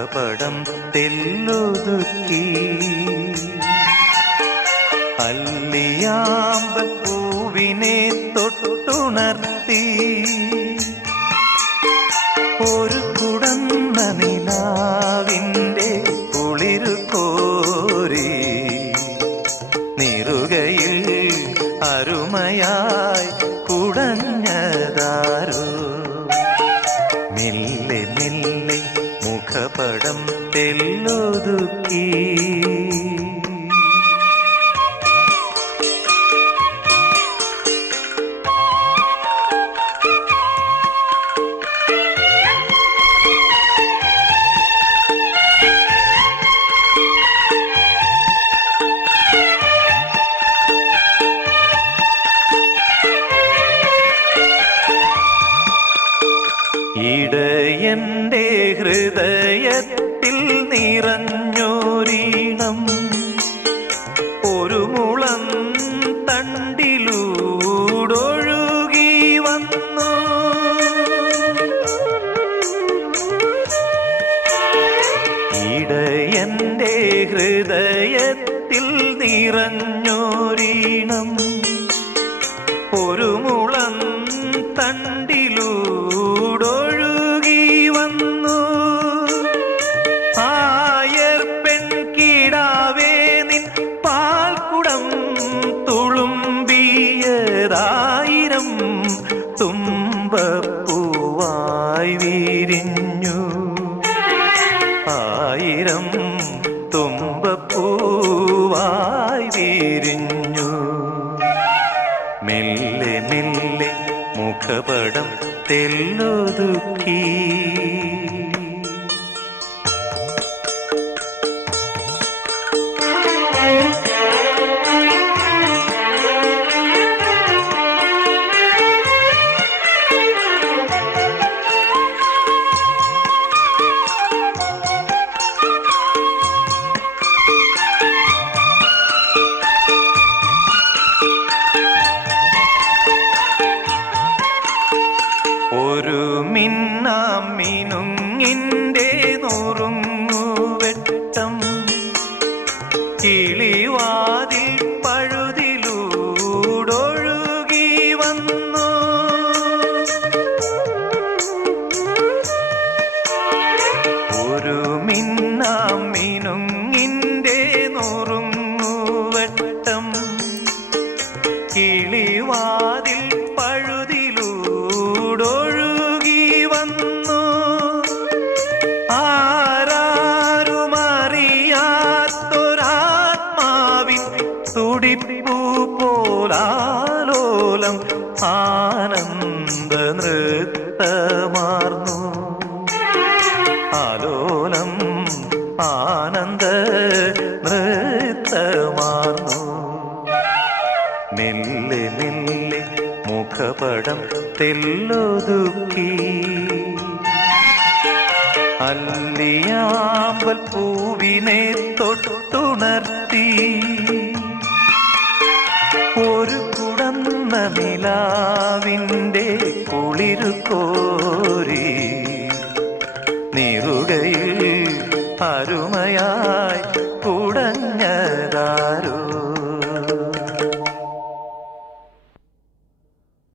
മെല്ലെ തെല്ലുതുക്കി അല്ലിയാമ്പൽ പൂവിനെ തൊട്ടുണർത്തി. ഒരു കുടന്ന നിലാവിന്റെ ഹൃദയത്തിൽ നിറഞ്ഞോരീണം. ഒരു മുളം തണ്ടിലൂടൊഴുകി വന്നു. ഇടയന്റെ ഹൃദയത്തിൽ നിറഞ്ഞോരീണം. തുമ്പപ്പൂവായി വിരിഞ്ഞു. ആയിരം തുമ്പപ്പൂവായി വിരിഞ്ഞു. മെല്ലെ മെല്ലെ മുഖപടം തെല്ലൊതുക്കി. തുടിപ്പു പോലാലോലം ആനന്ദ നൃത്തമാർന്നു ആലോലം ആനന്ദ നൃത്തമാർന്നു മെല്ലെ മെല്ലെ മുഖപടം തെല്ലൊതുക്കി. അല്ലിയാമ്പൽ പൂവിനെ തൊട്ടുണർത്തി. ഒരു കുടന്ന നിലാവിന്റെ കുളിരുക്കോരി നീറുകയിൽ അരുമയായി